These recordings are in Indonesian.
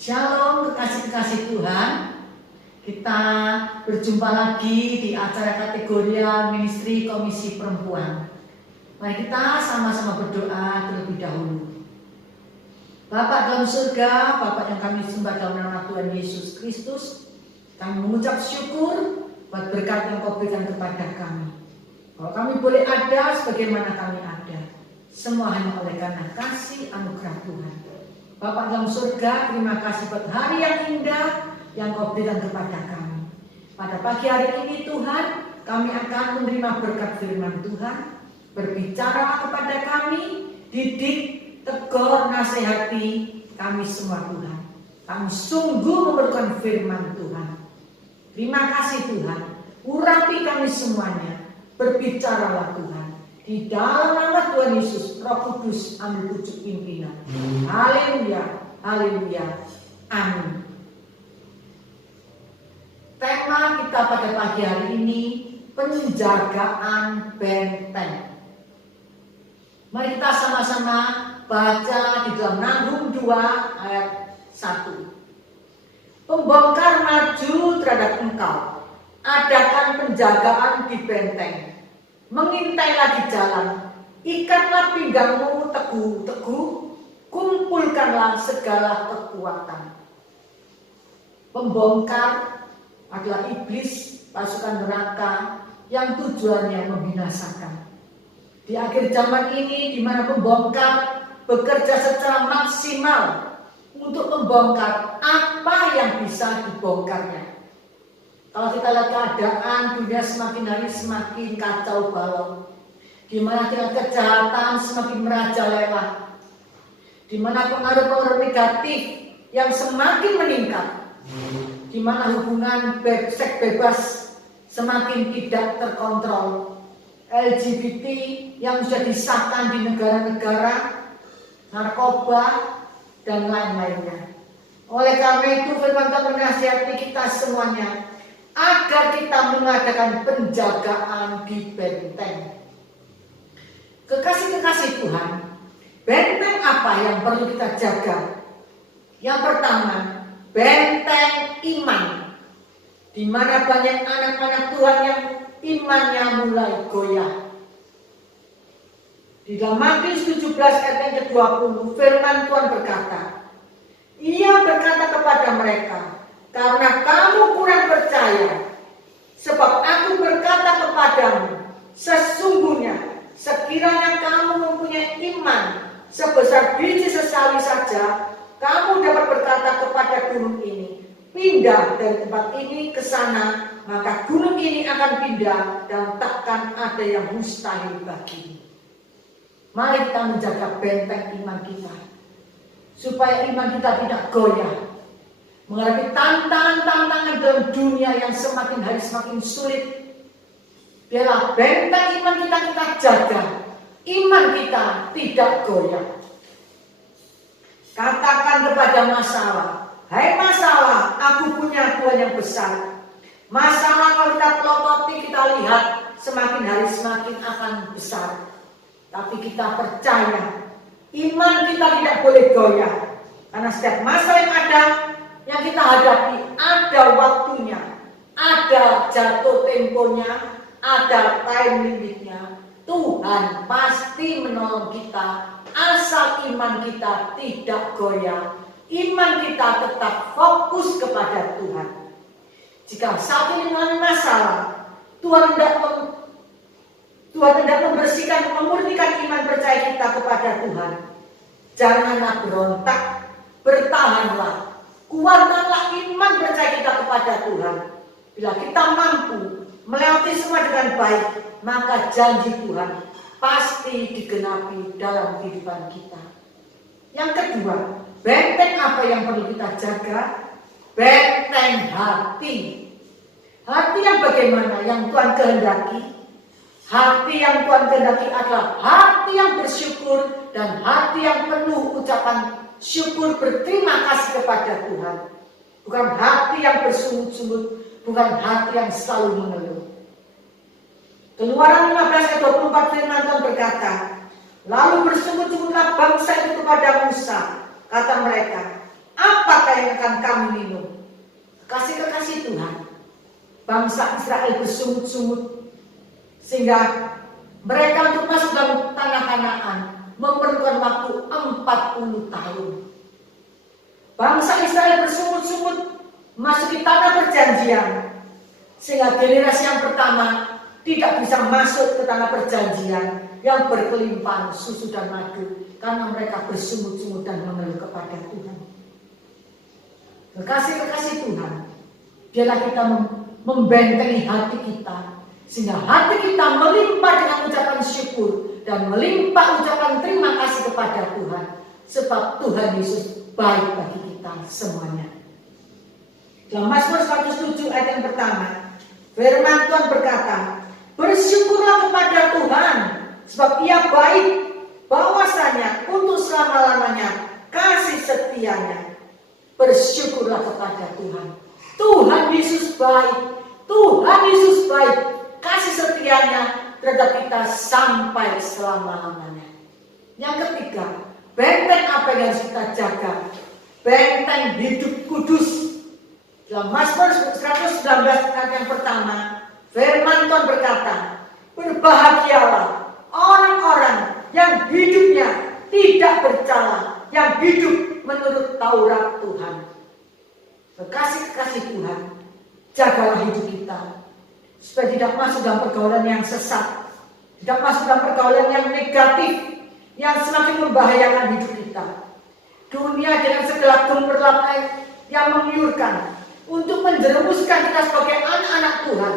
Shalom kekasih-kekasih Tuhan. Kita berjumpa lagi di acara kategorial Ministry Komisi Perempuan. Mari kita sama-sama berdoa terlebih dahulu. Bapa dalam surga, Bapa yang kami sembah dalam nama Tuhan Yesus Kristus, kami mengucap syukur buat berkat yang Kau berikan kepada kami. Kalau kami boleh ada sebagaimana kami ada, semua hanya oleh karena kasih anugerah Tuhan. Bapak dalam surga, terima kasih buat hari yang indah yang Kau berikan kepada kami. Pada pagi hari ini Tuhan, kami akan menerima berkat firman Tuhan, berbicara kepada kami, didik, tegur, nasihati kami semua Tuhan. Kami sungguh memerlukan firman Tuhan. Terima kasih Tuhan, urapi kami semuanya, berbicaralah Tuhan. Di dalam nama Tuhan Yesus, Roh Kudus ambil pucuk pimpinan. Haleluya, haleluya, amin. Tema kita pada pagi hari ini, penjagaan benteng. Mari kita sama-sama baca di dalam Nahum 2 ayat 1. Pembongkar maju terhadap engkau, adakan penjagaan di benteng. Mengintailah di jalan, ikatlah pinggangmu teguh-teguh, kumpulkanlah segala kekuatan. Pembongkar adalah iblis, pasukan neraka yang tujuannya membinasakan. Di akhir zaman ini, di mana pembongkar bekerja secara maksimal untuk membongkar apa yang bisa dibongkarnya. Kalau kita lihat keadaan dunia semakin hari semakin kacau balau, di mana tingkat kejahatan semakin merajalela, di mana pengaruh-pengaruh negatif yang semakin meningkat, di mana hubungan seks bebas semakin tidak terkontrol, LGBT yang sudah disahkan di negara-negara, narkoba dan lain-lainnya. Oleh karena itu firman Tuhan menasihati kita semuanya agar kita mengadakan penjagaan di benteng. Kekasih-kekasih Tuhan, benteng apa yang perlu kita jaga? Yang pertama, benteng iman, di mana banyak anak-anak Tuhan yang imannya mulai goyah. Di dalam Matius 17 ayat yang ke-20, firman Tuhan berkata, Ia berkata kepada mereka, karena kamu kurang percaya, sebab aku berkata kepadamu, sesungguhnya sekiranya kamu mempunyai iman sebesar biji sesawi saja, kamu dapat berkata kepada gunung ini, pindah dari tempat ini ke sana, maka gunung ini akan pindah dan takkan ada yang mustahil bagimu. Mari kita menjaga benteng iman kita, supaya iman kita tidak goyah menghadapi tantangan-tantangan dalam dunia yang semakin hari semakin sulit. Biarlah benteng iman kita jaga, iman kita tidak goyah. Katakan kepada masalah, hai masalah, aku punya Tuhan yang besar. Masalah kalau kita pelototi, kita lihat semakin hari semakin akan besar. Tapi kita percaya, iman kita tidak boleh goyah. Karena setiap masa yang ada, yang kita hadapi, ada waktunya, ada jatuh temponya, ada time limitnya. Tuhan pasti menolong kita, asal iman kita tidak goyah, iman kita tetap fokus kepada Tuhan. Jika saat ini mengalami masalah, Tuhan hendak membersihkan, memurnikan iman percaya kita kepada Tuhan. Janganlah berontak, bertahanlah. Kuatkanlah iman percaya kita kepada Tuhan. Bila kita mampu melewati semua dengan baik, maka janji Tuhan pasti digenapi dalam kehidupan kita. Yang kedua, benteng apa yang perlu kita jaga? Benteng hati. Hati yang bagaimana yang Tuhan kehendaki? Hati yang Tuhan kehendaki adalah hati yang bersyukur dan hati yang penuh ucapan syukur berterima kasih kepada Tuhan. Bukan hati yang bersungut-sungut, bukan hati yang selalu mengeluh. Keluaran 15 ayat 24 firman Tuhan berkata, lalu bersungut-sungutlah bangsa itu kepada Musa. Kata mereka, apa apakah yang akan kami minum? Kekasih-kekasih Tuhan, bangsa Israel bersungut-sungut sehingga mereka untuk masuk dalam tanah Kanaan memerlukan waktu 40 tahun. Bangsa Israel bersungut-sungut masuk di tanah perjanjian sehingga generasi yang pertama tidak bisa masuk ke tanah perjanjian yang berkelimpahan susu dan madu karena mereka bersungut-sungut dan mengeluh kepada Tuhan. Kekasih-kekasih Tuhan, biarlah kita membentengi hati kita sehingga hati kita melimpah dengan ucapan syukur dan melimpah ucapan terima kasih kepada Tuhan, sebab Tuhan Yesus baik bagi kita semuanya. Dalam Mazmur 107 ayat yang pertama, firman Tuhan berkata, bersyukurlah kepada Tuhan sebab Ia baik, bahwasanya untuk selama-lamanya kasih setianya. Bersyukurlah kepada Tuhan. Tuhan Yesus baik, Tuhan Yesus baik, kasih setianya terhadap kita sampai selama-lamanya. Yang ketiga, benteng apa yang harus kita jaga? Benteng hidup kudus. Dalam Mazmur 119 ayat yang pertama, firman Tuhan berkata, berbahagialah orang-orang yang hidupnya tidak bercela, yang hidup menurut Taurat Tuhan. Kekasih-kekasih Tuhan, jagalah hidup kita supaya tidak masuk dalam pergaulan yang sesat, tidak masuk dalam pergaulan yang negatif, yang semakin membahayakan hidup kita. Dunia dengan segala gemerlap yang menggiurkan untuk menjerumuskan kita sebagai anak-anak Tuhan.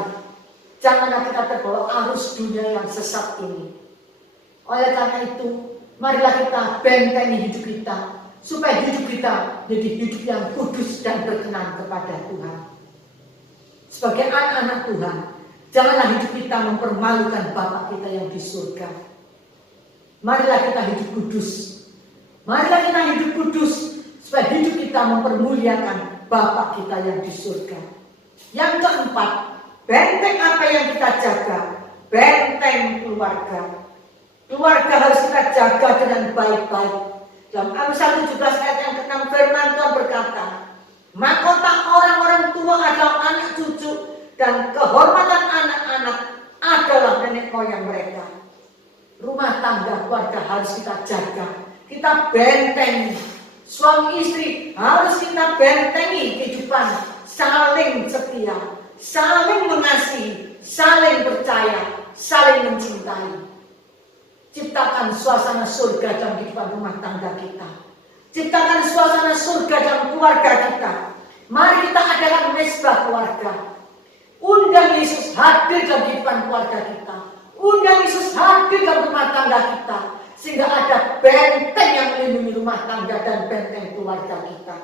Janganlah kita terbawa arus dunia yang sesat ini. Oleh karena itu, marilah kita bentengi hidup kita supaya hidup kita jadi hidup yang kudus dan berkenan kepada Tuhan. Sebagai anak-anak Tuhan, janganlah hidup kita mempermalukan Bapa kita yang di surga. Marilah kita hidup kudus. Marilah kita hidup kudus supaya hidup kita mempermuliakan Bapa kita yang di surga. Yang keempat, benteng apa yang kita jaga? Benteng keluarga. Keluarga harus kita jaga dengan baik-baik. Dalam Amsal 17 ayat yang ke-6 firman Tuhan berkata, mahkota orang-orang tua adalah anak cucu dan kehormatan anak-anak adalah nenek moyang mereka. Rumah tangga keluarga harus kita jaga, kita bentengi. Suami istri harus kita bentengi kehidupan saling setia, saling mengasihi, saling percaya, saling mencintai. Ciptakan suasana surga dalam kehidupan rumah tangga kita. Ciptakan suasana surga dalam keluarga kita. Mari kita adakan mesbah keluarga. Undang Yesus hadir dalam kehidupan keluarga kita. Undang Yesus hadir dalam rumah tangga kita. Sehingga ada benteng yang melindungi rumah tangga dan benteng keluarga kita.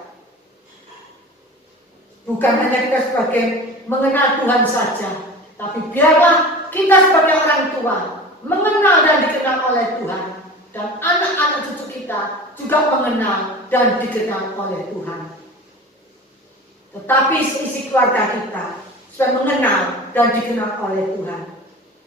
Bukan hanya kita sebagai mengenal Tuhan saja, tapi biarlah kita sebagai orang tua mengenal dan dikenal oleh Tuhan, dan anak-anak cucu kita juga mengenal dan dikenal oleh Tuhan. Tetapi seisi keluarga kita supaya mengenal dan dikenal oleh Tuhan.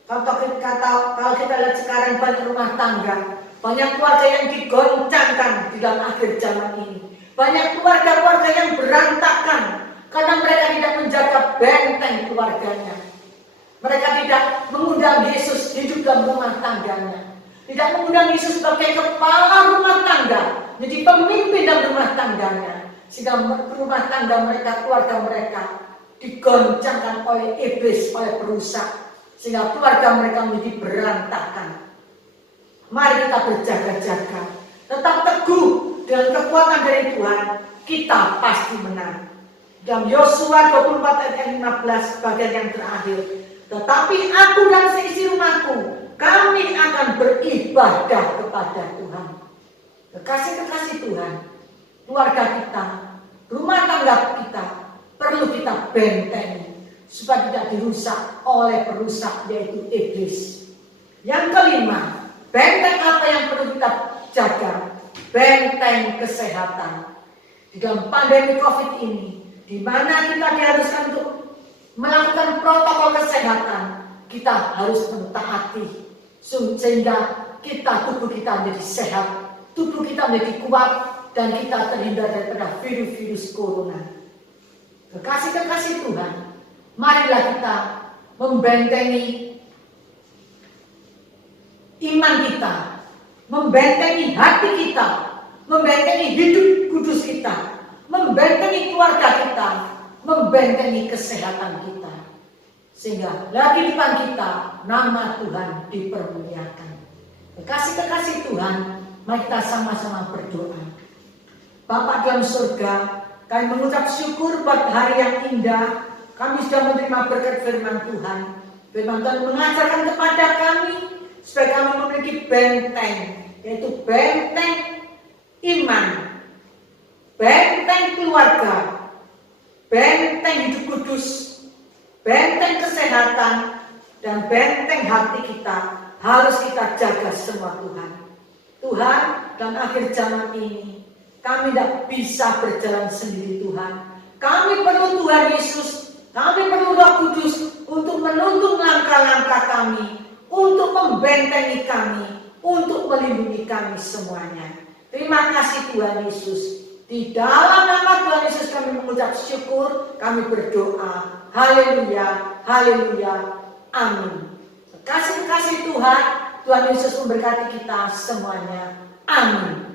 Kalau kita lihat sekarang banyak rumah tangga, banyak keluarga yang digoncangkan di dalam akhir zaman ini, banyak keluarga-keluarga yang berantakan karena mereka tidak menjaga benteng keluarganya. Mereka tidak mengundang Yesus hidup dalam rumah tangganya. Tidak mengundang Yesus sebagai kepala rumah tangga, menjadi pemimpin dalam rumah tangganya. Sehingga rumah tangga mereka, keluarga mereka digoncangkan oleh iblis, oleh perusak. Sehingga keluarga mereka menjadi berantakan. Mari kita berjaga-jaga, tetap teguh dengan kekuatan dari Tuhan, kita pasti menang. Dalam Yosua 24 ayat 15 bagian yang terakhir, tetapi aku dan seisi rumahku, kami akan beribadah kepada Tuhan. Kekasih-kekasih Tuhan, keluarga kita, rumah tangga kita perlu kita bentengi supaya tidak dirusak oleh perusak, yaitu iblis. Yang kelima, benteng apa yang perlu kita jaga? Benteng kesehatan. Di dalam pandemi COVID ini, di mana kita diharuskan untuk melakukan protokol kesehatan, kita harus mentaati sehingga tubuh kita menjadi sehat, tubuh kita menjadi kuat, dan kita terhindar daripada virus-virus corona. Kekasih-kekasih Tuhan, marilah kita membentengi iman kita, membentengi hati kita, membentengi hidup kudus kita, membentengi keluarga kita, membentengi kesehatan kita. Sehingga lagi depan kita, nama Tuhan dipermuliakan. Kekasih-kekasih Tuhan, mari kita sama-sama berdoa. Bapa dalam surga, kami mengucap syukur buat hari yang indah. Kami sudah menerima berkat firman Tuhan. Firman Tuhan mengajarkan kepada kami supaya kami memiliki benteng, yaitu benteng iman, benteng keluarga, benteng hidup kudus, benteng kesehatan, dan benteng hati kita harus kita jaga semua Tuhan. Tuhan, dalam akhir zaman ini kami tidak bisa berjalan sendiri Tuhan. Kami perlu Tuhan Yesus, kami perlu Roh Kudus untuk menuntun langkah-langkah kami, untuk membentengi kami, untuk melindungi kami semuanya. Terima kasih Tuhan Yesus. Di dalam nama Tuhan Yesus kami mengucap syukur, kami berdoa. Haleluya, haleluya, amin. Kasih-kasih Tuhan, Tuhan Yesus memberkati kita semuanya. Amin.